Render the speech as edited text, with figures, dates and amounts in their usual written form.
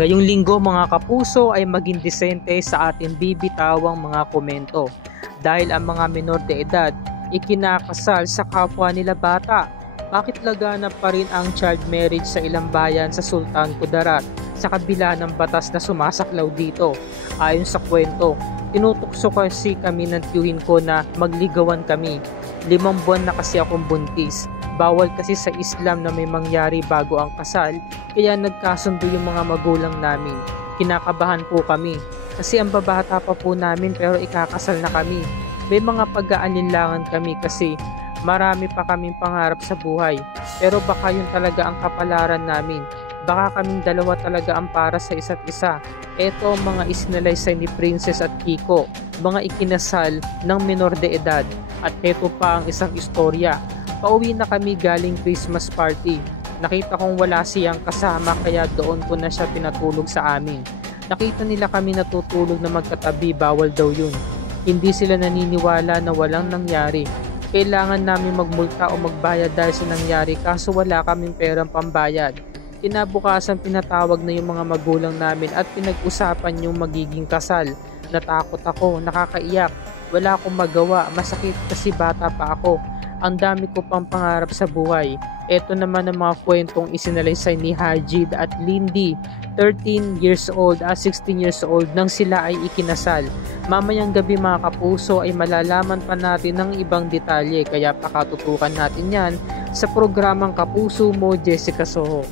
Ngayong linggo mga kapuso ay maging disente sa ating bibitawang mga komento dahil ang mga menor de edad ikinakasal sa kapwa nila bata. Bakit laganap pa rin ang child marriage sa ilang bayan sa Sultan Kudarat sa kabila ng batas na sumasaklaw dito? Ayon sa kwento, tinutukso kasi kami ng tiyuhin ko na magligawan kami. 5 buwan na kasi akong buntis. Bawal kasi sa Islam na may mangyari bago ang kasal, kaya nagkasundo yung mga magulang namin. Kinakabahan po kami kasi ang babata pa po namin pero ikakasal na kami. May mga pag-aalinlangan kami kasi marami pa kaming pangarap sa buhay, pero baka yun talaga ang kapalaran namin. Baka kaming dalawa talaga ang para sa isa't isa. Ito ang mga isinalaysay ni Princess at Kiko, mga ikinasal ng menor de edad. At ito pa ang isang istorya. Pauwi na kami galing Christmas party. Nakita kong wala siyang kasama kaya doon ko na siya pinatulog sa amin. Nakita nila kami natutulog na magkatabi, bawal daw yun. Hindi sila naniniwala na walang nangyari. Kailangan namin magmulta o magbayad dahil sa nangyari kaso wala kaming perang pambayad. Kinabukasan pinatawag na yung mga magulang namin at pinag-usapan yung magiging kasal. Natakot ako, nakakaiyak. Wala akong magawa, masakit kasi bata pa ako. Ang dami ko pang pangarap sa buhay. Ito naman ang mga kwentong isinalaysay ni Hajid at Lindy, 13 years old at 16 years old nang sila ay ikinasal. Mamayang gabi mga kapuso ay malalaman pa natin ng ibang detalye kaya pakatutukan natin yan sa programang Kapuso Mo, Jessica Soho.